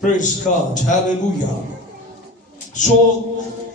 Praise God, hallelujah. So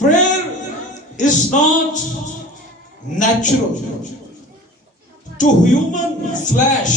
Prayer is not natural to human flesh.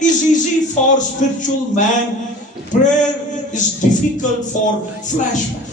is easy for spiritual man. Prayer is difficult for flesh man.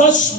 10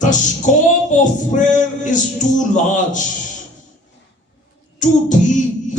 The scope of prayer is too large, too deep.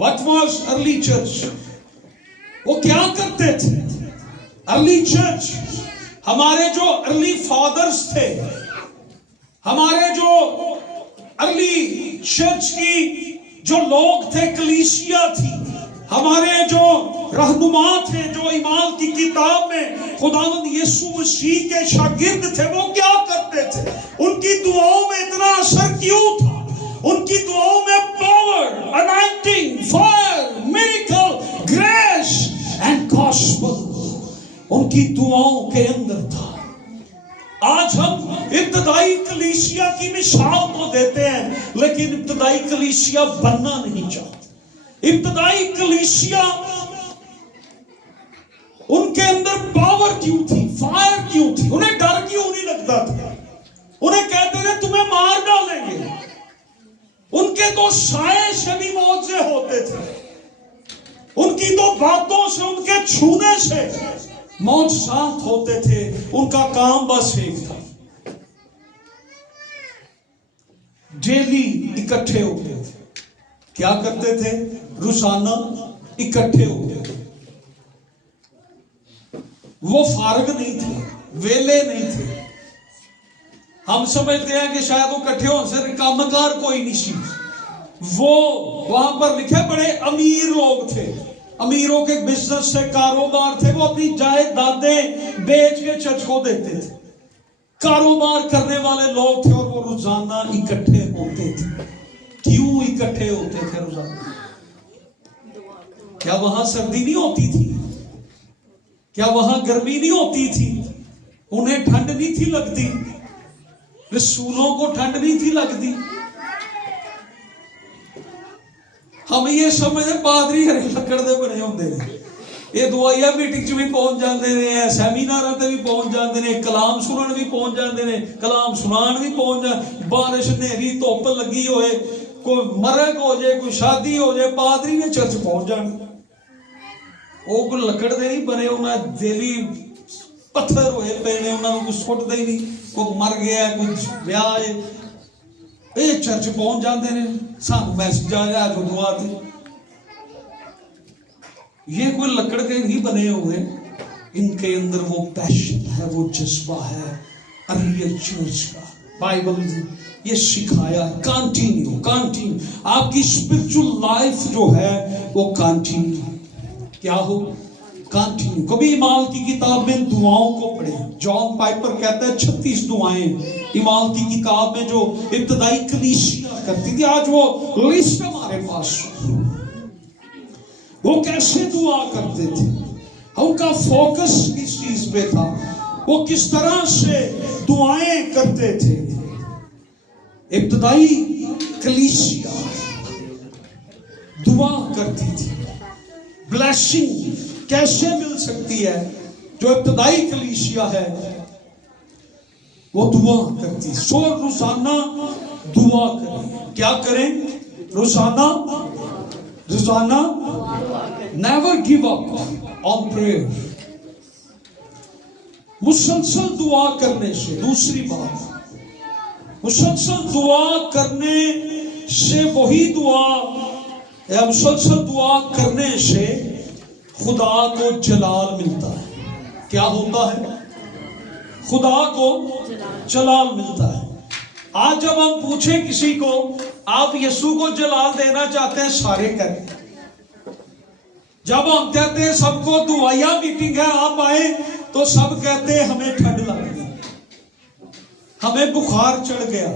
What was early church? وہ کیا کرتے تھے؟ Early church, ہمارے جو early fathers تھے، ہمارے جو early church کی جو لوگ تھے، کلیسیا تھی، ہمارے جو رہنما تھے، جو ایمان کی کتاب میں خداوند یسوع مسیح کے شاگرد تھے، وہ کیا کرتے تھے؟ ان کی دعاؤں میں اتنا اثر کیوں تھا؟ ان کی دعاؤں میں power, anointing, fire, miracle, grace and gospel ان کی دعاؤں کے اندر تھا۔ آج ہم ابتدائی کلیسیا کی مثال تو دیتے ہیں، لیکن ابتدائی کلیسیا بننا نہیں چاہتے۔ ابتدائی کلیسیا ان کے اندر پاور کیوں تھی، فائر کیوں تھی؟ انہیں ڈر کیوں نہیں لگتا تھا؟ انہیں کہتے تھے تمہیں مار ڈالیں گے۔ ان کے تو سائے سے بھی معجزے ہوتے تھے، ان کی تو باتوں سے، ان کے چھونے سے معجزات ہوتے تھے۔ ان کا کام بس ایک تھا، ڈیلی اکٹھے ہوتے تھے۔ کیا کرتے تھے؟ روزانہ اکٹھے ہوتے تھے۔ وہ فارغ نہیں تھے، ویلے نہیں تھے۔ ہم سمجھتے ہیں کہ شاید وہ اکٹھے ہوں سے کام کار کوئی نہیں سی۔ وہ وہاں پر لکھے بڑے امیر لوگ تھے، امیروں کے بزنس سے، کاروبار تھے، وہ اپنی جائیدادیں بیچ کے چرچ کو دیتے تھے۔ کاروبار کرنے والے لوگ تھے اور وہ روزانہ اکٹھے ہوتے تھے۔ کیوں اکٹھے ہوتے تھے روزانہ؟ کیا وہاں سردی نہیں ہوتی تھی؟ کیا وہاں گرمی نہیں ہوتی تھی؟ انہیں ٹھنڈ نہیں تھی لگتی؟ رسولوں کو ٹھنڈ نہیں تھی لگتی؟ ہم یہ سمجھتے پادری ہر لکڑ دے بنے ہوندے نے، یہ دعائیا میٹنگ چ بھی پہنچ جاندے نے، سیمیناراں تے بھی پہنچ جاندے نے، کلام سنن بھی پہنچ جاندے نے، کلام سنان بھی پہنچ جاندے، بارش نیری دھوپ لگی ہوئے، کوئی مرگ ہو جائے، کوئی شادی ہو جائے، پادری نے چرچ پہنچ جانا۔ وہ کوئی لکڑ دے نہیں بنے، انہاں دلی پتھر ہوئے پے نے، انہاں نوں کچھ سٹ دے نہیں، کوئی مر گیا ہے، کوئی بیاہ ہے، اے چرچ پہنچ جاندے نے، سانوں میسج آ جائے جو دعا دی۔ یہ کوئی لکڑ کے نہیں بنے ہوئے، ان کے اندر وہ پیشن ہے، وہ جذبہ ہے ارلی چرچ کا۔ بائبل یہ سکھایا ہے، کانٹینیو آپ کی اسپرچل لائف جو ہے وہ کانٹینیو کیا ہو، کانٹینیو۔ کبھی ایمان کی کتاب میں دعاؤں کو پڑھیں۔ جان پائپر کہتا ہے 36 دعائیں ایمان کی کتاب میں جو ابتدائی کلیسیا کرتی تھی، آج وہ لسٹ ہمارے پاس۔ وہ کیسے دعا کرتے تھے، ان کا فوکس کس چیز پہ تھا، وہ کس طرح سے دعائیں کرتے تھے۔ ابتدائی کلیسیا دعا کرتی تھی۔ بلیسنگ کیسے مل سکتی ہے؟ جو ابتدائی کلیسیا ہے وہ دعا کرتی۔ سو روزانہ دعا کریں۔ کیا کریں؟ روزانہ نیور گیو اپ آن پریئر۔ مسلسل دعا کرنے سے، دوسری بات، مسلسل دعا کرنے سے وہی دعا یا مسلسل دعا کرنے سے خدا کو جلال ملتا ہے۔ کیا ہوتا ہے؟ خدا کو جلال ملتا ہے۔ آج جب ہم پوچھیں کسی کو آپ یسوع کو جلال دینا چاہتے ہیں، سارے کہتے ہیں۔ جب ہم کہتے ہیں سب کو دعائیا میٹنگ ہے آپ آئیں، تو سب کہتے ہیں ہمیں ٹھنڈ لگ گئی، ہمیں بخار چڑھ گیا،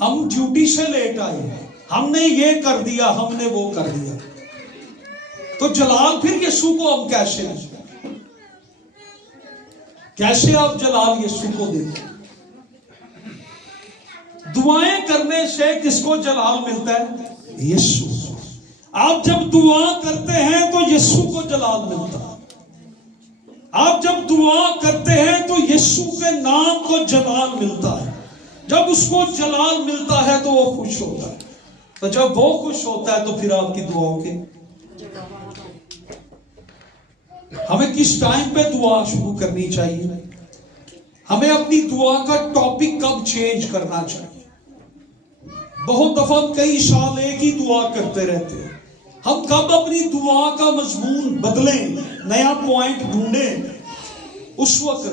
ہم ڈیوٹی سے لیٹ آئے، ہم نے یہ کر دیا، ہم نے وہ کر دیا۔ تو جلال پھر یسوع کو ہم کیسے آپ جلال یسوع کو دیتے؟ دعائیں کرنے سے کس کو جلال ملتا ہے؟ یسوع۔ آپ جب دعا کرتے ہیں تو یسوع کو جلال ملتا ہے۔ آپ جب دعا کرتے ہیں تو یسوع کے نام کو جلال ملتا ہے۔ جب اس کو جلال ملتا ہے تو وہ خوش ہوتا ہے، تو جب وہ خوش ہوتا ہے تو پھر آپ کی دعاؤں کے ہمیں کس ٹائم پہ دعا شروع کرنی چاہیے؟ ہمیں اپنی دعا کا ٹاپک کب چینج کرنا چاہیے؟ بہت دفعہ کئی سال ایک ہی دعا کرتے رہتے ہیں، ہم کب اپنی دعا کا مضمون بدلیں، نیا پوائنٹ ڈھونڈیں؟ اس وقت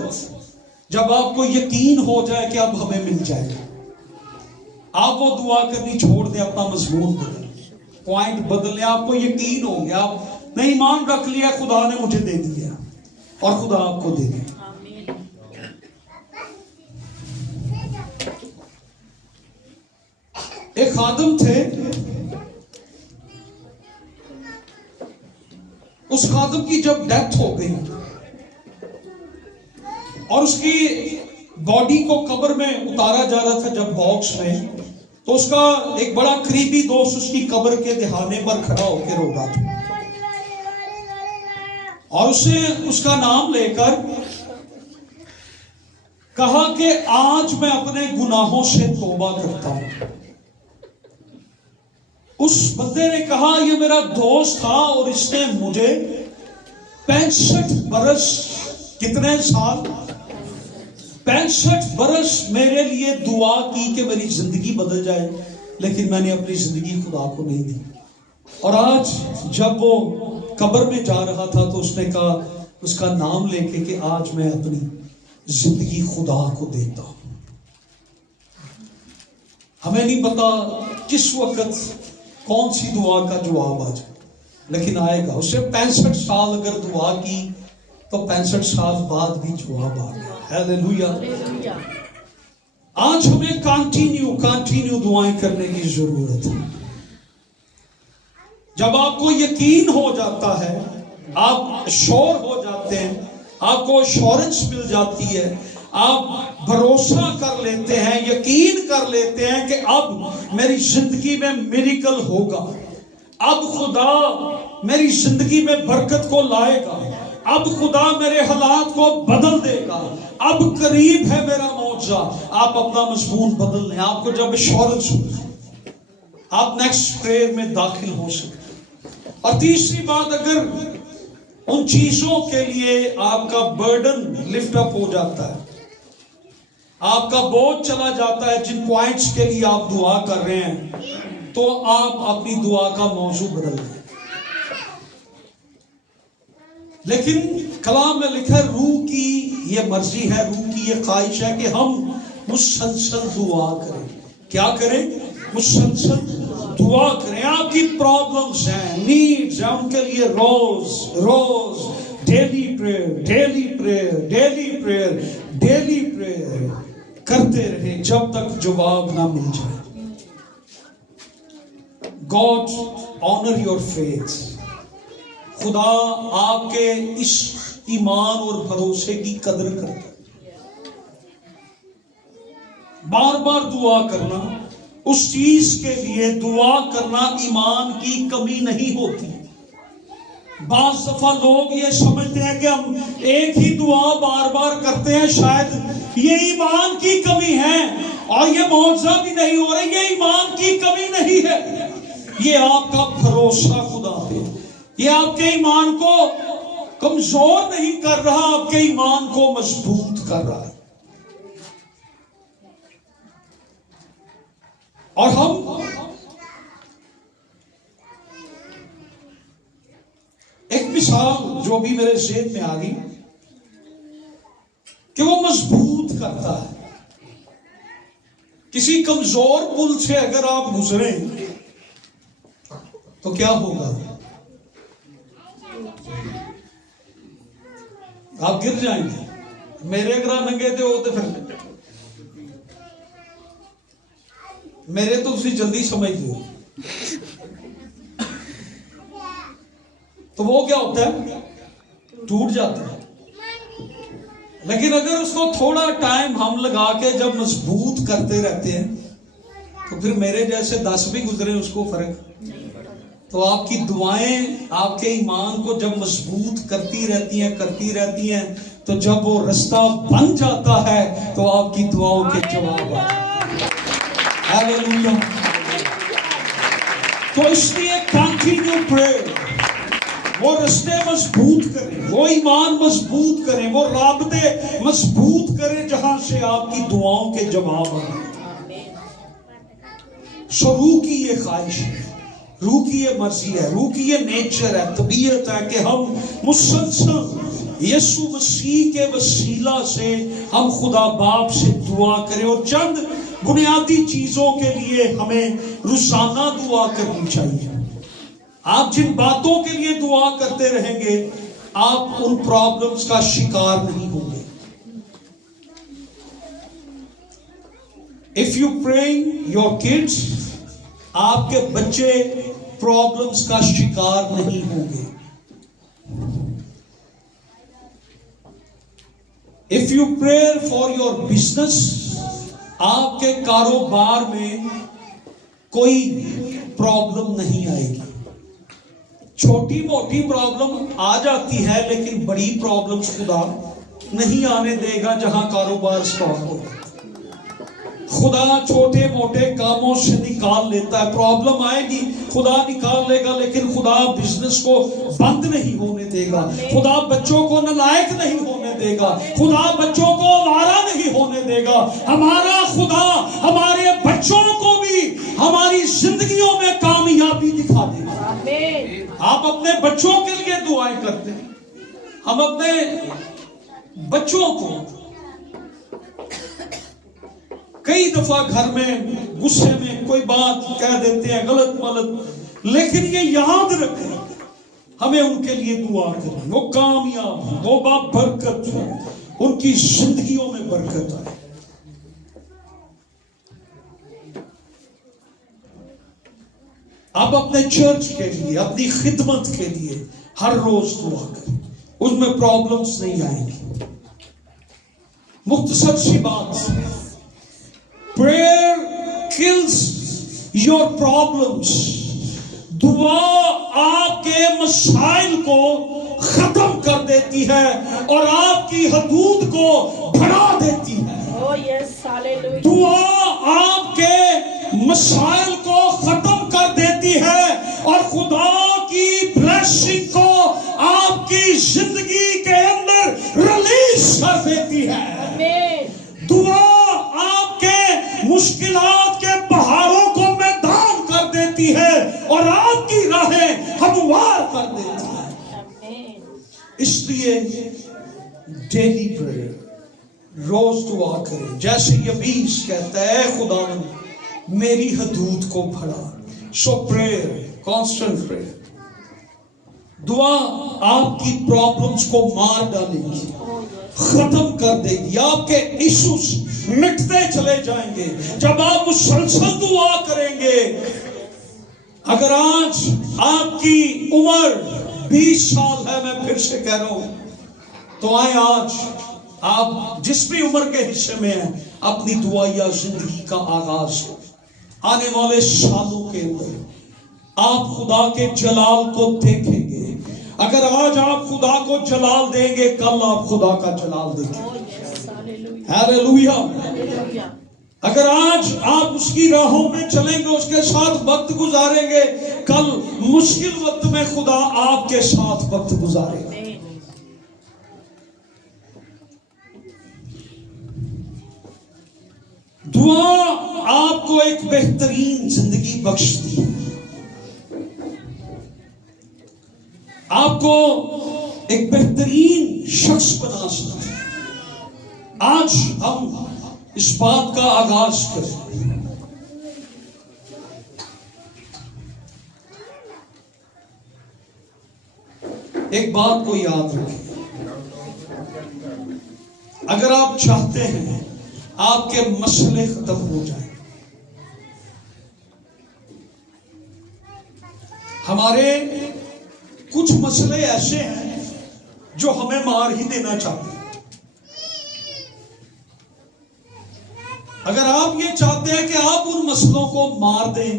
جب آپ کو یقین ہو جائے کہ اب ہمیں مل جائے گا، آپ وہ دعا کرنی چھوڑ دیں، اپنا مضمون بدلیں، پوائنٹ بدلیں. آپ کو یقین ہو گیا، آپ نے ایمان رکھ لیا خدا نے مجھے دے دیا اور خدا آپ کو دے دیا. ایک خادم تھے، اس خادم کی جب ڈیتھ ہو گئی اور اس کی باڈی کو قبر میں اتارا جا رہا تھا جب باکس میں، تو اس کا ایک بڑا قریبی دوست اس کی قبر کے دہانے پر کھڑا ہو کے رو رہا تھا اور اس نے اس کا نام لے کر کہا کہ آج میں اپنے گناہوں سے توبہ کرتا ہوں. اس بندے نے کہا یہ میرا دوست تھا اور اس نے مجھے 65 برس، کتنے سال، 65 برس میرے لیے دعا کی کہ میری زندگی بدل جائے، لیکن میں نے اپنی زندگی خدا کو نہیں دی. اور آج جب وہ قبر میں جا رہا تھا تو اس نے کہا اس کا نام لے کے کہ آج میں اپنی زندگی خدا کو دیتا ہوں. ہمیں نہیں پتا کس وقت کون سی دعا کا جواب آ جائے، لیکن آئے گا. اس نے 65 سال اگر دعا کی تو 65 سال بعد بھی جواب آ گیا. ہیلیلویا. آج ہمیں کانٹینیو دعائیں کرنے کی ضرورت ہے. جب آپ کو یقین ہو جاتا ہے، آپ شور ہو جاتے ہیں، آپ کو ایشورنس مل جاتی ہے، آپ بھروسہ کر لیتے ہیں، یقین کر لیتے ہیں کہ اب میری زندگی میں میریکل ہوگا، اب خدا میری زندگی میں برکت کو لائے گا، اب خدا میرے حالات کو بدل دے گا، اب قریب ہے میرا معجزہ. آپ اپنا مضمون بدل لیں. آپ کو جب ایشورنس ہو آپ نیکسٹ پریئر میں داخل ہو سکتے. اور تیسری بات، اگر ان چیزوں کے لیے آپ کا برڈن لفٹ اپ ہو جاتا ہے، آپ کا بوجھ چلا جاتا ہے جن پوائنٹس کے لیے آپ دعا کر رہے ہیں، تو آپ اپنی دعا کا موضوع بدل دیں. لیکن کلام میں لکھا ہے روح کی یہ مرضی ہے، روح کی یہ خواہش ہے کہ ہم مسلسل دعا کریں. کیا کریں؟ مسلسل دعا کریں. آپ کی پرابلمز ہیں، نیڈز ہیں، ان کے لیے روز ڈیلی پریئر کرتے رہیں جب تک جواب نہ مل جائے. God honor your faith. خدا آپ کے اس ایمان اور بھروسے کی قدر کرتا ہے. بار بار دعا کرنا، اس چیز کے لیے دعا کرنا ایمان کی کمی نہیں ہوتی. بعض دفعہ لوگ یہ سمجھتے ہیں کہ ہم ایک ہی دعا بار بار کرتے ہیں، شاید یہ ایمان کی کمی ہے، اور یہ معجزہ بھی نہیں ہو رہا، یہ ایمان کی کمی نہیں ہے، یہ آپ کا بھروسہ خدا پہ، یہ آپ کے ایمان کو کمزور نہیں کر رہا، آپ کے ایمان کو مضبوط کر رہا ہے. اور ہم ایک مثال جو بھی میرے ذہن میں آ گئی کہ وہ مضبوط کرتا ہے. کسی کمزور پل سے اگر آپ گزریں تو کیا ہوگا؟ آپ گر جائیں گے. میرے اگر ننگے تھے ہوتے پھر میرے تو تسی جلدی سمجھتے ہو، تو وہ کیا ہوتا ہے؟ ٹوٹ جاتا ہے. لیکن اگر اس کو تھوڑا ٹائم ہم لگا کے جب مضبوط کرتے رہتے ہیں تو پھر میرے جیسے 10 بھی گزرے اس کو فرق. تو آپ کی دعائیں آپ کے ایمان کو جب مضبوط کرتی رہتی ہیں تو جب وہ رستہ بن جاتا ہے تو آپ کی دعاؤں کے جواب آتے ہیں. ہیلیلویا. تو اس لیے کنٹینیو پریئر، وہ رستے مضبوط کریں، وہ ایمان مضبوط کریں، وہ رابطے مضبوط کریں جہاں سے آپ کی دعاؤں کے جواب آئیں. شروع کی یہ خواہش ہے. روح کی یہ مرضی ہے، روح کی یہ نیچر ہے، طبیعت ہے کہ ہم مسلسل یسوع مسیح کے وسیلہ سے ہم خدا باپ سے دعا کریں، اور چند بنیادی چیزوں کے لیے ہمیں روزانہ دعا کرنی چاہیے۔ آپ جن باتوں کے لیے دعا کرتے رہیں گے آپ ان پرابلمز کا شکار نہیں ہوں گے۔ If you praying your kids، آپ کے بچے پرابلمز کا شکار نہیں ہوں گے۔ If you pray for your business، آپ کے کاروبار میں کوئی پرابلم نہیں آئے گی۔ چھوٹی موٹی پرابلم آ جاتی ہے لیکن بڑی پرابلمز خدا نہیں آنے دے گا جہاں کاروبار سٹاپ ہو۔ خدا چھوٹے موٹے کاموں سے نکال لیتا ہے، پرابلم آئے گی خدا نکال لے گا، لیکن خدا بزنس کو بند نہیں ہونے دے گا، خدا بچوں کو نالائق نہیں ہونے دے گا، خدا بچوں کو آوارہ نہیں ہونے دے گا۔ ہمارا خدا ہمارے بچوں کو بھی ہماری زندگیوں میں کامیابی دکھا دے گا۔ آپ اپنے بچوں کے لیے دعائیں کرتے ہیں، ہم اپنے بچوں کو کئی دفعہ گھر میں غصے میں کوئی بات کہہ دیتے ہیں غلط ملط، لیکن یہ یاد رکھیں ہمیں ان کے لیے دعا کریں، وہ کامیاب ہوں، وہ بابرکت ہوں، ان کی زندگیوں میں برکت آئے۔ آپ اپنے چرچ کے لیے، اپنی خدمت کے لیے ہر روز دعا کریں، اس میں پرابلمز نہیں آئیں گی۔ مختصر سی بات، prayer kills your problems۔ دعا آپ کے مسائل کو ختم کر دیتی ہے اور آپ کی حدود کو بڑھا دیتی ہے۔ دعا آپ کے مسائل کو ختم کر دیتی ہے اور خدا کی بلیسنگ کو آپ کی زندگی کے اندر ریلیز کر دیتی ہے۔ دعا آپ کے مشکلات کے پہاڑوں کو میدان کر دیتی ہے اور آپ کی راہیں ہموار کر دیتی ہے۔ اس لیے ڈیلی پریئر، روز دعا کریں، جیسے یبیس کہتا ہے اے خداوند میری حدود کو بڑھا۔ سو پریئر، کانسٹنٹ پریئر، دعا آپ کی پرابلمز کو مار ڈالے گی، ختم کر دے گی، آپ کے ایشوز مٹتے چلے جائیں گے جب آپ مسلسل دعا کریں گے۔ اگر آج آپ کی عمر 20 سال ہے، میں پھر سے کہہ رہا ہوں، تو آئیں آج آپ جس بھی عمر کے حصے میں ہیں اپنی دعائیا زندگی کا آغاز ہو۔ آنے والے سالوں کے اندر آپ خدا کے جلال کو دیکھیں گے۔ اگر آج آپ خدا کو جلال دیں گے کل آپ خدا کا جلال دیں گے۔ ہیلیلویا۔ اگر آج آپ اس کی راہوں میں چلیں گے، اس کے ساتھ وقت گزاریں گے، کل مشکل وقت میں خدا آپ کے ساتھ وقت گزارے گا۔ دعا آپ کو ایک بہترین زندگی بخشتی ہے، آپ کو ایک بہترین شخص بنا سکتی ہے۔ آج ہم اس بات کا آغاز کریں۔ ایک بات کو یاد رکھیں، اگر آپ چاہتے ہیں آپ کے مسئلے ختم ہو جائیں، ہمارے کچھ مسئلے ایسے ہیں جو ہمیں مار ہی دینا چاہتے ہیں۔ اگر آپ یہ چاہتے ہیں کہ آپ ان مسئلوں کو مار دیں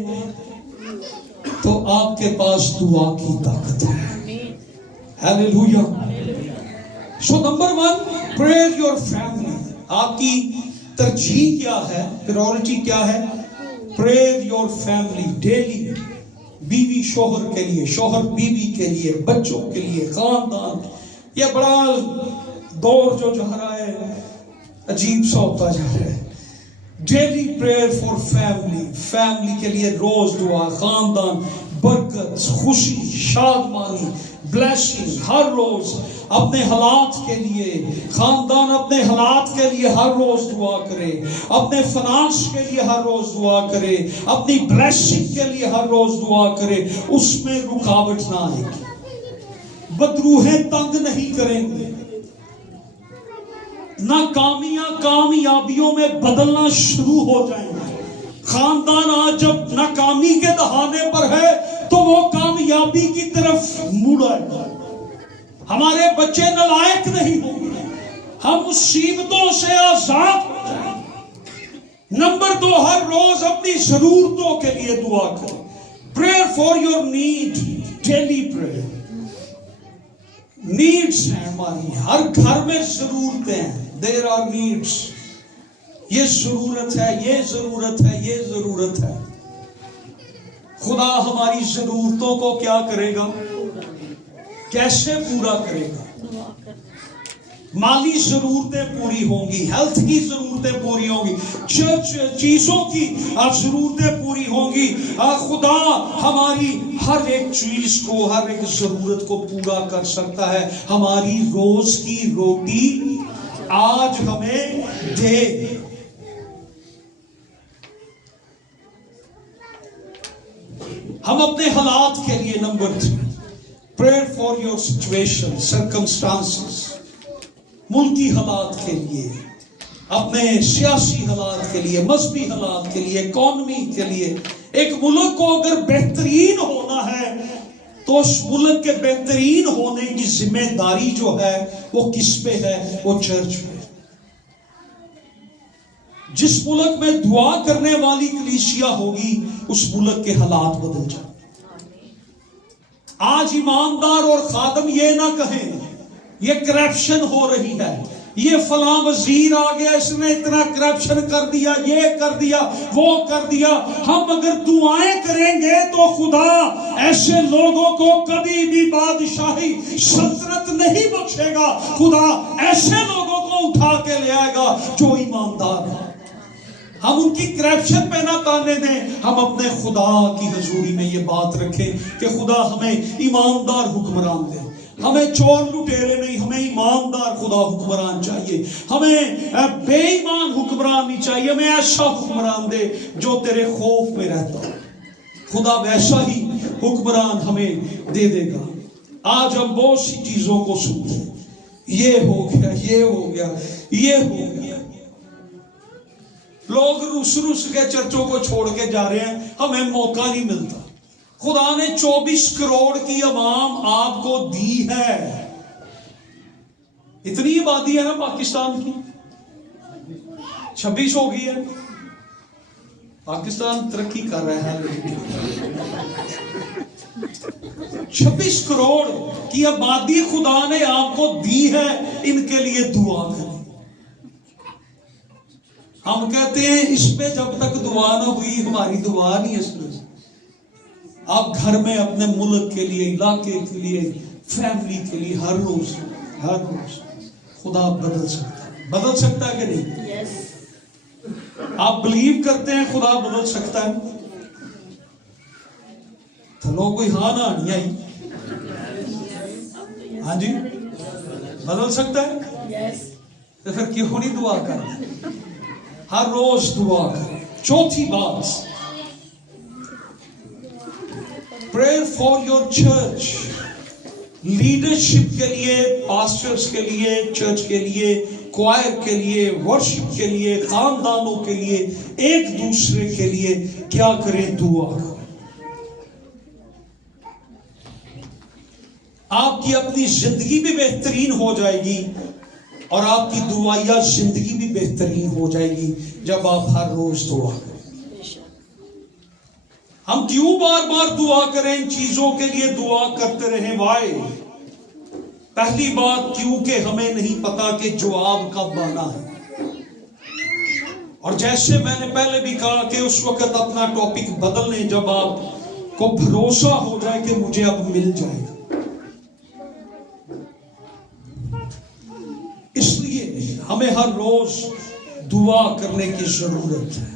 تو آپ کے پاس دعا کی طاقت ہے۔ Hallelujah. So number 1، prayer your family. آپ کی ترجیح کیا ہے، پریورٹی کیا ہے؟ Prayer your family daily. بیوی شوہر کے لیے، شوہر بیوی کے لیے، بچوں کے لیے، خاندان۔ یہ بڑا دور جو جا رہا ہے عجیب سا ہوتا جا رہا ہے۔ Daily prayer for family, family کے لیے روز دعا، خاندان، برکت، خوشی، شادمانی، بلیسنگ ہر روز اپنے حالات کے لیے، خاندان اپنے حالات کے لیے ہر روز دعا کرے، اپنے فنانس کے لیے ہر روز دعا کرے، اپنی بلیسنگ کے لیے ہر روز دعا کرے. اس میں رکاوٹ نہ آئے گی، بدروہیں تنگ نہیں کریں گے، ناکامیاں کامیابیوں میں بدلنا شروع ہو جائیں گے. خاندان آج جب ناکامی کے دہانے پر ہے تو وہ کامیابی کی طرف مڑ آئے گا. ہمارے بچے نالائق نہیں ہوں گے، ہم مصیبتوں سے آزاد ہو جائیں گے. نمبر 2، ہر روز اپنی ضرورتوں کے لیے دعا کریں. Prayer for your need, daily prayer. Needs ہیں ہماری، ہر گھر میں ضرورتیں ہیں. There are needs. یہ ضرورت ہے، یہ ضرورت ہے، یہ ضرورت ہے. خدا ہماری ضرورتوں کو کیا کرے گا؟ کیسے پورا کرے گا؟ مالی ضرورتیں پوری ہوں گی، ہیلتھ کی ضرورتیں پوری ہوں گی، چرچ چیزوں کی ضرورتیں پوری ہوں گی. خدا ہماری ہر ایک چیز کو، ہر ایک ضرورت کو پورا کر سکتا ہے. ہماری روز کی روٹی آج ہمیں دے. ہم اپنے حالات کے لیے number 3، prayer for your situation, circumstances. ملکی حالات کے لیے، اپنے سیاسی حالات کے لیے، مذہبی حالات کے لیے، اکانومی کے لیے. ایک ملک کو اگر بہترین ہونا ہے تو اس ملک کے بہترین ہونے کی ذمہ داری جو ہے وہ کس پہ ہے؟ وہ چرچ پہ. جس ملک میں دعا کرنے والی کلیسیا ہوگی اس ملک کے حالات بدل جائیں. آج ایماندار اور خادم یہ نہ کہیں یہ کرپشن ہو رہی ہے، یہ فلاں وزیر آ گیا، اس نے اتنا کرپشن کر دیا، یہ کر دیا، وہ کر دیا. ہم اگر دعائیں کریں گے تو خدا ایسے لوگوں کو کبھی بھی بادشاہی سلطنت نہیں بخشے گا. خدا ایسے لوگوں کو اٹھا کے لے آئے گا جو ایماندار ہیں. ہم ان کی کرپشن پہ نہ تانے دیں، ہم اپنے خدا کی حضوری میں یہ بات رکھیں کہ خدا ہمیں ایماندار حکمران دے. ہمیں چور لٹیرے نہیں، ہمیں ایماندار خدا حکمران چاہیے. ہمیں بے ایمان حکمران نہیں چاہیے، ہمیں ایسا حکمران دے جو تیرے خوف میں رہتا ہو. خدا ویسا ہی حکمران ہمیں دے دے گا. آج ہم بہت سی چیزوں کو سنتے ہیں، یہ ہو گیا، یہ ہو گیا، یہ ہو گیا. لوگ رس کے چرچوں کو چھوڑ کے جا رہے ہیں، ہمیں موقع نہیں ملتا. خدا نے 24 کروڑ کی عوام آپ کو دی ہے. اتنی آبادی ہے نا پاکستان کی، 26 ہو گئی ہے. پاکستان ترقی کر رہا ہے، 26 کروڑ کی آبادی خدا نے آپ کو دی ہے. ان کے لیے دعا کریں. ہم کہتے ہیں اس پہ جب تک دعا نہ ہوئی ہماری دعا نہیں ہے. آپ گھر میں اپنے ملک کے لیے، علاقے کے لیے، فیملی کے لیے ہر روز خدا بدل سکتا ہے کہ نہیں؟ آپ بلیو کرتے ہیں خدا بدل سکتا ہے؟ تو کوئی ہاں نہ نہیں آئی. ہاں جی، بدل سکتا ہے. تو پھر کیوں نہیں دعا کر؟ ہر روز دعا کریں. چوتھی بات، prayer for your church. Leadership کے لیے، پاسٹرز کے لیے، چرچ کے لیے، کوائر کے لیے، ورشپ کے لیے، خاندانوں کے لیے، ایک دوسرے کے لیے کیا کریں؟ دعا کریں. آپ کی اپنی زندگی بھی بہترین ہو جائے گی اور آپ کی دعائیا زندگی بھی بہترین ہو جائے گی جب آپ ہر روز دعا کریں. ہم کیوں بار بار دعا کریں؟ ان چیزوں کے لیے دعا کرتے رہیں. وائے؟ پہلی بات، کیونکہ ہمیں نہیں پتا کہ جواب کب آنا ہے. اور جیسے میں نے پہلے بھی کہا کہ اس وقت اپنا ٹاپک بدل لیں جب آپ کو بھروسہ ہو جائے کہ مجھے اب مل جائے گا. اس لیے ہمیں ہر روز دعا کرنے کی ضرورت ہے.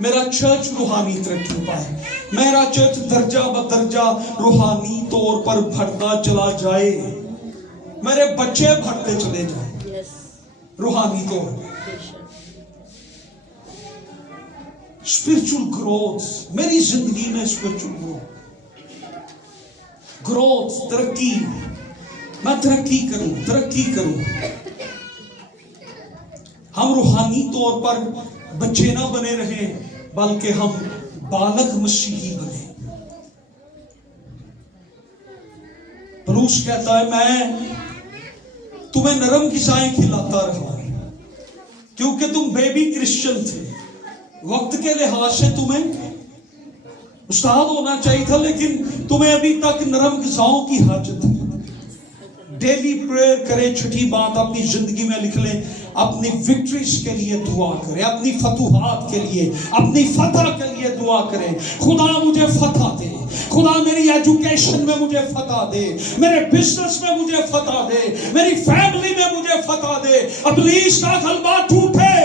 میرا چرچ روحانی ترقی پائے، میرا چرچ درجہ بدرجہ روحانی طور پر بڑھتا چلا جائے، میرے بچے بڑھتے چلے جائیں روحانی طور پر۔ اسپرچل گروتھ، میری زندگی میں اسپرچل گروتھ، ترقی، میں ترقی کروں۔ ہم روحانی طور پر بچے نہ بنے رہیں بلکہ ہم بالغ مسیحی بنے۔ پولس کہتا ہے میں تمہیں نرم غذائیں کھلاتا رہا کیونکہ تم بیبی کرسچن تھے، وقت کے لحاظ سے تمہیں استاد ہونا چاہیے تھا، لیکن تمہیں ابھی تک نرم غذاؤں کی حاجت ہے۔ ڈیلی پریئر کریں۔ چھٹی بات اپنی زندگی میں لکھ لیں، اپنی وکٹریز کے لیے دعا کریں، اپنی فتوحات کے لیے، اپنی فتح کے لیے دعا کریں۔ خدا مجھے فتح دے، خدا میری ایجوکیشن میں مجھے فتح دے، میرے بزنس میں مجھے فتح دے، میری فیملی میں مجھے فتح دے۔ ابلیس کا غلبہ ٹوٹے،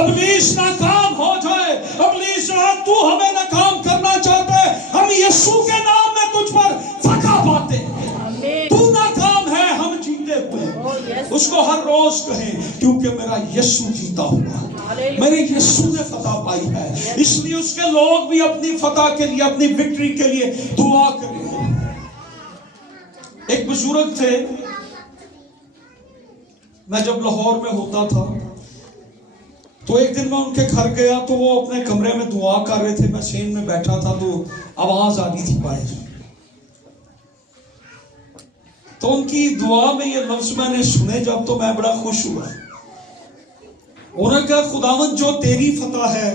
ابلیس ناکام ہو جائے، ابلیس تو ہمیں ناکام کرنا چاہتا ہے، ہم یسوع کے نام میں تجھ پر فتح پاتے ہیں۔ تو ناکام ہے، ہم جیتے ہوئے۔ اس کو ہر روز کہیں کیونکہ میرا یسوع جیتا ہوا، میرے یسوع نے فتح پائی ہے، اس لیے اس کے لوگ بھی اپنی فتح کے لیے، اپنی وکٹری کے لیے دعا کریں۔ ایک بزرگ تھے، میں جب لاہور میں ہوتا تھا تو ایک دن میں ان کے گھر گیا تو وہ اپنے کمرے میں دعا کر رہے تھے، میں سین میں بیٹھا تھا تو آواز آ رہی تھی باہر، تو ان کی دعا میں یہ لفظ میں نے سنے جب تو میں بڑا خوش ہوا۔ انہوں نے کہا خداوند جو تیری فتح ہے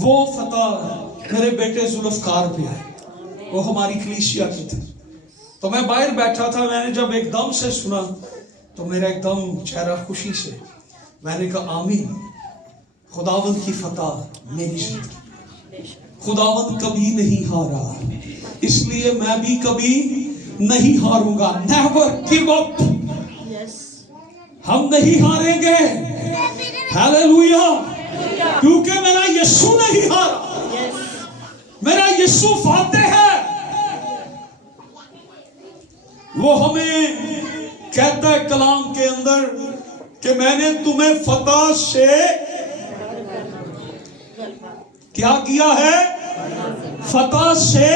وہ فتح میرے بیٹے ذوالفقار پہ ہے، وہ ہماری کلیسیا کی تھی۔ تو میں باہر بیٹھا تھا، میں نے جب ایک دم سے سنا تو میرا ایک دم چہرہ خوشی سے، میں نے کہا آمین، خداوند کی فتح میری زندگی، خداوند کبھی نہیں ہارا، اس لیے میں بھی کبھی نہیں ہاروں گا۔ نیور گیو اپ، ہم نہیں ہاریں گے، ہاللویا، کیونکہ میرا یسوع نہیں ہارا، میرا یسوع فاتح ہے۔ وہ ہمیں کہتا ہے کلام کے اندر کہ میں نے تمہیں فتح سے کیا کیا ہے، فتح سے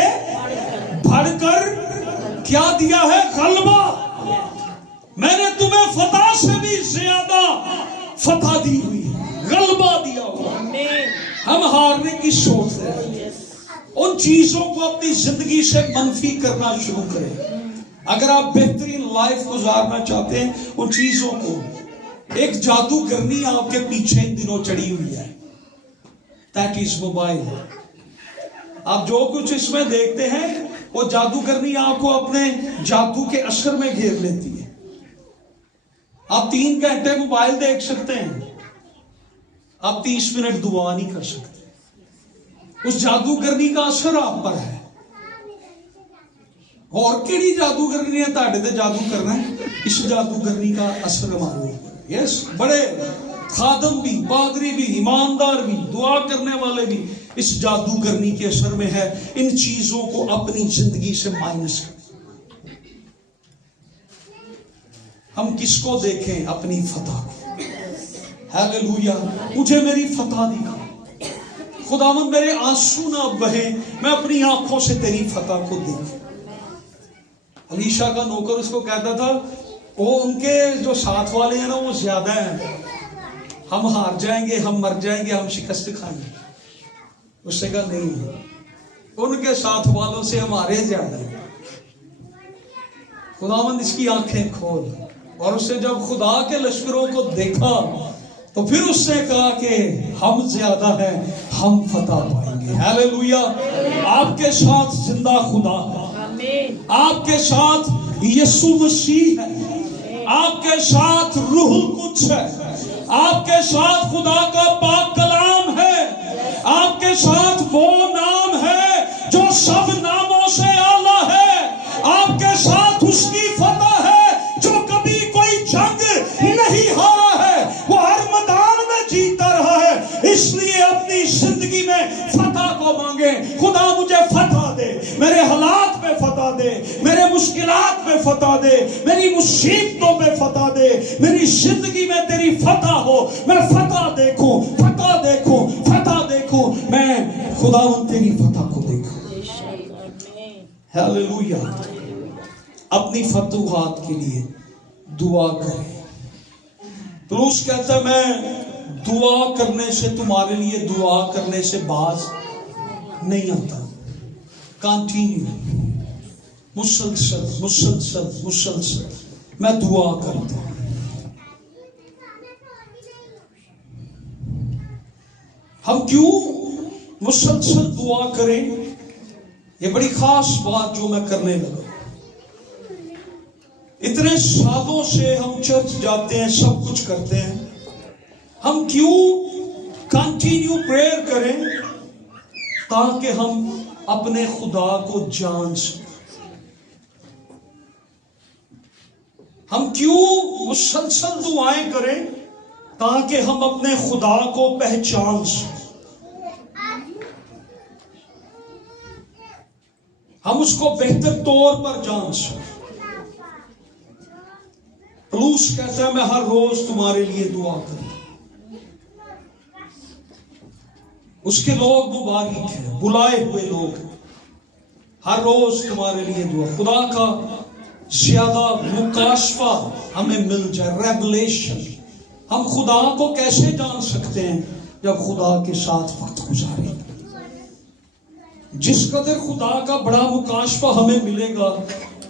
بڑھ کر کیا دیا ہے، غلبہ۔ میں نے تمہیں فتح سے بھی زیادہ فتح دی ہوئی ہے، غلبہ دیا ہوا۔ ہم ہارنے کی سوچ ہیں، ان چیزوں کو اپنی زندگی سے منفی کرنا شروع کریں۔ اگر آپ بہترین لائف گزارنا چاہتے ہیں، ان چیزوں کو، ایک جادوگرنی آپ کے پیچھے ان دنوں چڑھی ہوئی ہے، دیٹ از موبائل۔ آپ جو کچھ اس میں دیکھتے ہیں وہ جادوگرنی آپ کو اپنے جادو کے اثر میں گھیر لیتی ہے۔ آپ 3 گھنٹے موبائل دیکھ سکتے ہیں، آپ 30 منٹ دعا نہیں کر سکتے۔ اس جادوگرنی کا اثر آپ پر ہے۔ اور کیڑی جادوگرنی ہے تاڑے تے جادو کرنا ہے، اس جادوگرنی کا اثر ہمارے اوپر۔ یس، بڑے خادم بھی، پادری بھی، ایماندار بھی، دعا کرنے والے بھی اس جادوگرنی کے اثر میں ہے۔ ان چیزوں کو اپنی زندگی سے مائنس کریں۔ ہم کس کو دیکھیں؟ اپنی فتح کو۔ ہاللویا، مجھے میری فتح دکھا، خداوند میرے آنسو نہ بہیں، میں اپنی آنکھوں سے تیری فتح کو دیکھوں۔ علیشا کا نوکر اس کو کہتا تھا، وہ ان کے جو ساتھ والے ہیں نا وہ زیادہ ہیں، ہم ہار جائیں گے، ہم مر جائیں گے، ہم شکست کھائیں گے۔ اس نے کہا نہیں، ان کے ساتھ والوں سے ہمارے زیادہ ہیں۔ خداوند اس کی آنکھیں کھول، اور اس نے جب خدا کے لشکروں کو دیکھا تو پھر اس نے کہا کہ ہم زیادہ ہیں، ہم فتح پائیں گے۔ ہاللویا، آپ کے ساتھ زندہ خدا ہے، آپ کے ساتھ یسوع مسیح ہے، آپ کے ساتھ روح القدس ہے، آپ کے ساتھ خدا کا پاک کلام ہے، آپ کے ساتھ وہ نام ہے جو سب ناموں سے اعلیٰ ہے، آپ کے ساتھ اس کی فتح ہے جو کبھی کوئی جنگ نہیں ہارا ہے، وہ ہر میدان میں جیتا رہا ہے۔ اس لیے اپنی زندگی دے، میرے مشکلات میں فتح دے، میری مصیبتوں میں فتح دے، میری زندگی میں تیری فتح ہو، میں فتح دیکھوں، فتح دیکھوں، فتح دیکھوں، میں خداوند تیری فتح کو دیکھوں۔ ہیلیلویا۔ اپنی فتوحات کے لیے دعا کریں۔ پولس کہتا ہے میں دعا کرنے سے، تمہارے لیے دعا کرنے سے باز نہیں آتا۔ کنٹینیو، مسلسل مسلسل مسلسل میں دعا کرتا ہوں۔ ہم کیوں مسلسل دعا کریں؟ یہ بڑی خاص بات جو میں کرنے لگا۔ اتنے سالوں سے ہم چرچ جاتے ہیں، سب کچھ کرتے ہیں، ہم کیوں کنٹینیو پریئر کریں؟ تاکہ ہم اپنے خدا کو جان سکیں۔ ہم کیوں مسلسل دعائیں کریں؟ تاکہ ہم اپنے خدا کو پہچان سکیں، ہم اس کو بہتر طور پر جان سکیں۔ پولس کہتا ہے میں ہر روز تمہارے لیے دعا کرتا ہوں۔ اس کے لوگ مبارک ہیں، بلائے ہوئے لوگ ہیں، ہر روز تمہارے لیے دعا۔ خدا کا زیادہ مکاشفہ ہمیں مل جائے، ریولیشن۔ ہم خدا کو کیسے جان سکتے ہیں؟ جب خدا کے ساتھ وقت گزاریں۔ جس قدر خدا کا بڑا مکاشفہ ہمیں ملے گا،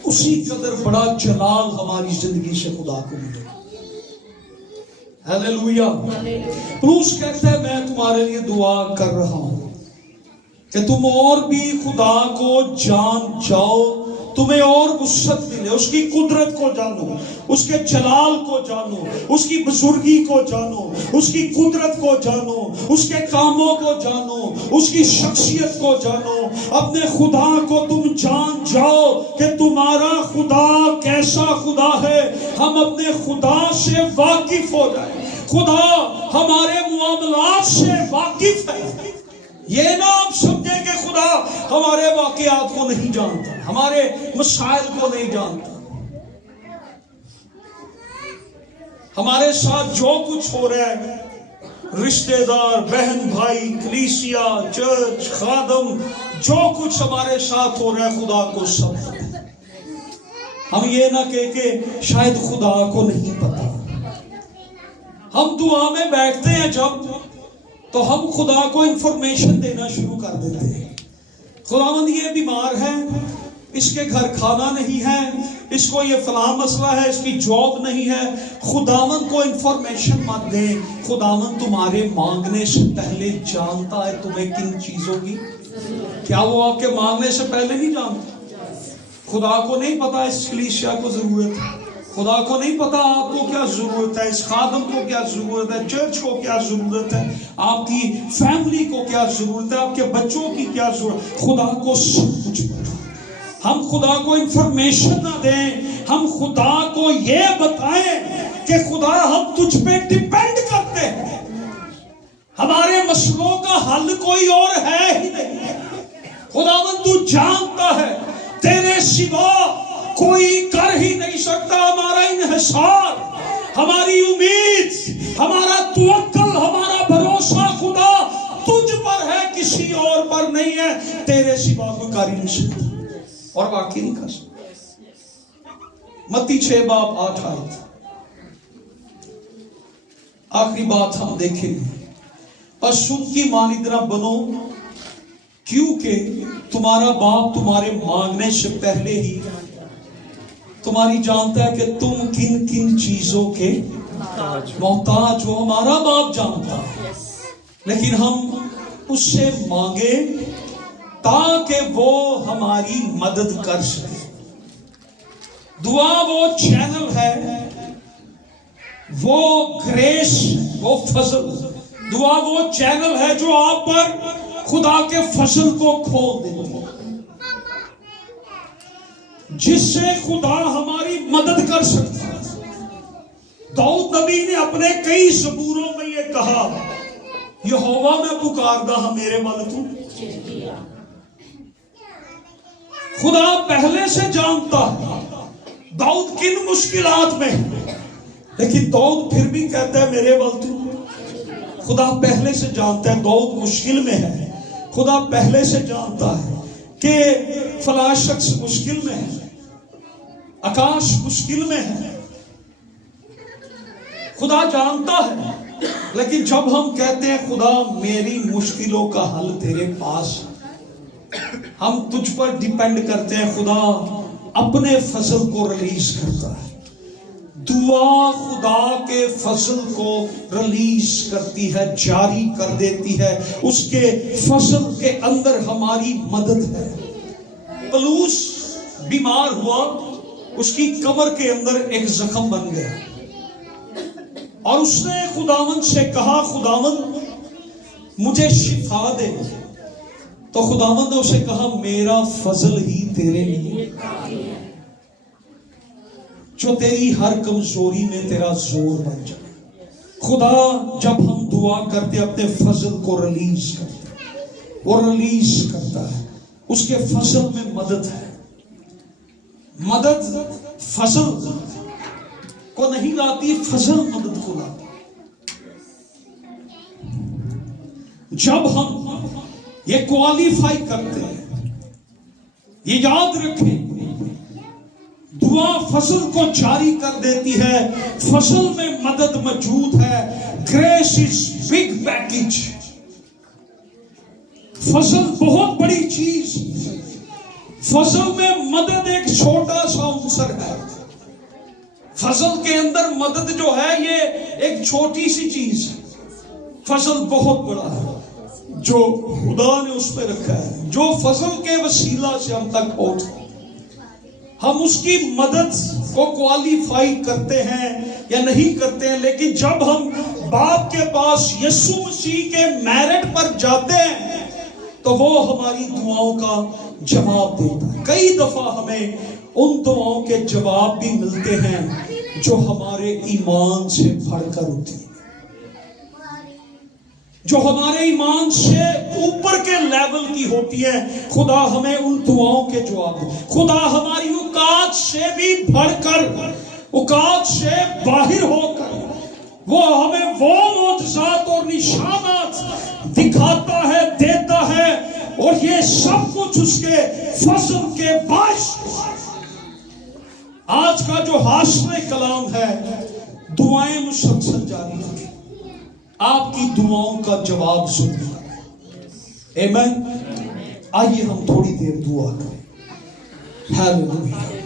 اسی قدر بڑا جلال ہماری زندگی سے خدا کو ملے گا۔ ہیلیلویا۔ پولس کہتا ہے میں تمہارے لیے دعا کر رہا ہوں کہ تم اور بھی خدا کو جان جاؤ، تمہیں اور وسعت ملے، اس کی قدرت کو جانو، اس کے جلال کو جانو، اس کی بزرگی کو جانو، اس کی قدرت کو جانو، اس کے کاموں کو جانو، اس کی شخصیت کو جانو۔ اپنے خدا کو تم جان جاؤ کہ تمہارا خدا کیسا خدا ہے۔ ہم اپنے خدا سے واقف ہو جائیں، خدا ہمارے معاملات سے واقف ہے۔ یہ نہ آپ سمجھیں کہ خدا ہمارے واقعات کو نہیں جانتا، ہمارے مسائل کو نہیں جانتا۔ ہمارے ساتھ جو کچھ ہو رہا ہے، رشتہ دار، بہن بھائی، کلیسیا، چرچ، خادم، جو کچھ ہمارے ساتھ ہو رہا ہے خدا کو سب پتہ ہے۔ ہم یہ نہ کہہ کہ شاید خدا کو نہیں پتا۔ ہم دعا میں بیٹھتے ہیں جب، تو ہم خدا کو انفارمیشن دینا شروع کر دیتے ہیں۔ خداوند یہ بیمار ہے، اس کے گھر کھانا نہیں ہے، اس کو یہ فلاں مسئلہ ہے، اس کی جاب نہیں ہے۔ خداوند کو انفارمیشن مت دیں۔ خداوند تمہارے مانگنے سے پہلے جانتا ہے تمہیں کن چیزوں کی۔ کیا وہ آپ کے مانگنے سے پہلے نہیں جانتا؟ خدا کو نہیں پتا اس کلیسیا کو ضرورت ہے، خدا کو نہیں پتا آپ کو کیا ضرورت ہے، اس خادم کو کیا ضرورت ہے، چرچ کو کیا ضرورت ہے، آپ کی فیملی کو کیا ضرورت ہے، آپ کے بچوں کی کیا ضرورت۔ خدا کو سب کچھ پتا۔ ہم خدا کو انفارمیشن نہ دیں، ہم خدا کو یہ بتائیں کہ خدا ہم تجھ پہ ڈیپینڈ کرتے ہیں، ہمارے مسئلوں کا حل کوئی اور ہے ہی نہیں۔ خداوند تو جانتا ہے، تیرے سوا کوئی کر ہی نہیں سکتا۔ ہمارا انحصار، ہماری امید، ہمارا توکل، ہمارا بھروسہ خدا تجھ پر ہے، کسی اور پر نہیں ہے۔ تیرے سوا کوئی کر ہی نہیں سکتا، اور واقعی نہیں کر سکتا۔ متی 6:8 آخری بات ہم دیکھیں گے۔ بس ان کی مانند نہ بنو، کیونکہ تمہارا باپ تمہارے مانگنے سے پہلے ہی تمہاری جانتا ہے کہ تم کن کن چیزوں کے محتاج ہو۔ ہمارا باپ جانتا ہے، لیکن ہم اس سے مانگے تاکہ وہ ہماری مدد کر سکے۔ دعا وہ چینل ہے، وہ گریس، وہ فضل۔ دعا وہ چینل ہے جو آپ پر خدا کے فضل کو کھول دیتی ہے، جس سے خدا ہماری مدد کر سکتا ہے۔ داؤد نبی نے اپنے کئی زبوروں میں یہ کہا، یہوہ میں پکاردہ ہم میرے ول تو۔ خدا پہلے سے جانتا ہے داؤد کن مشکلات میں ہے، لیکن داؤد پھر بھی کہتا ہے میرے ولتو۔ خدا پہلے سے جانتا ہے داؤد مشکل میں ہے، خدا پہلے سے جانتا ہے کہ فلاں شخص مشکل میں ہے، آکاش مشکل میں ہے، خدا جانتا ہے۔ لیکن جب ہم کہتے ہیں خدا میری مشکلوں کا حل تیرے پاس، ہم تجھ پر ڈیپینڈ کرتے ہیں، خدا اپنے فضل کو ریلیز کرتا ہے۔ دعا خدا کے فضل کو ریلیز کرتی ہے، جاری کر دیتی ہے، اس کے فضل کے اندر ہماری مدد ہے۔ پلوس بیمار ہوا، اس کی کمر کے اندر ایک زخم بن گیا، اور اس نے خداوند سے کہا خداوند مجھے شفا دے، تو خداوند نے اسے کہا میرا فضل ہی تیرے لیے، جو تیری ہر کمزوری میں تیرا زور بن جائے۔ خدا جب ہم دعا کرتے اپنے فضل کو ریلیز کرتے، وہ ریلیز کرتا ہے، اس کے فضل میں مدد ہے۔ مدد فضل کو نہیں لاتی، فضل مدد کو لاتی۔ جب ہم یہ کوالیفائی کرتے ہیں، یہ یاد رکھیں دعا فضل کو جاری کر دیتی ہے، فضل میں مدد موجود ہے۔ گریس از بگ پیکج، فضل بہت بڑی چیز، فضل میں مدد ایک چھوٹا سا عنصر ہے۔ فضل کے اندر مدد جو ہے یہ ایک چھوٹی سی چیز ہے، فضل بہت بڑا ہے جو خدا نے اس پہ رکھا ہے، جو فضل کے وسیلہ سے ہم تک پہنچتے ہیں۔ ہم اس کی مدد کو کوالیفائی کرتے ہیں یا نہیں کرتے ہیں، لیکن جب ہم باپ کے پاس یسوع مسیح کے میرٹ پر جاتے ہیں تو وہ ہماری دعاؤں کا جواب دیتا ہے۔ کئی دفعہ ہمیں ان دعاؤں کے جواب بھی ملتے ہیں جو ہمارے ایمان سے بڑھ کر ہوتی ہیں، جو ہمارے ایمان سے اوپر کے لیول کی ہوتی ہے۔ خدا ہمیں ان دعاؤں کے جواب دے۔ خدا ہماری اوقات سے بھی بڑھ کر، اوقات سے باہر ہو کر وہ ہمیں وہ معجزات اور نشانات دکھاتا ہے، دیتا ہے، اور یہ سب کچھ اس کے فضل کے باعث۔ آج کا جو حاصل کلام ہے، دعائیں مسلسل جاری رکھیں، آپ کی دعاؤں کا جواب سنتا ہے۔ آمین۔ آئیے ہم تھوڑی دیر دعا کریں۔ ہیلیلویا۔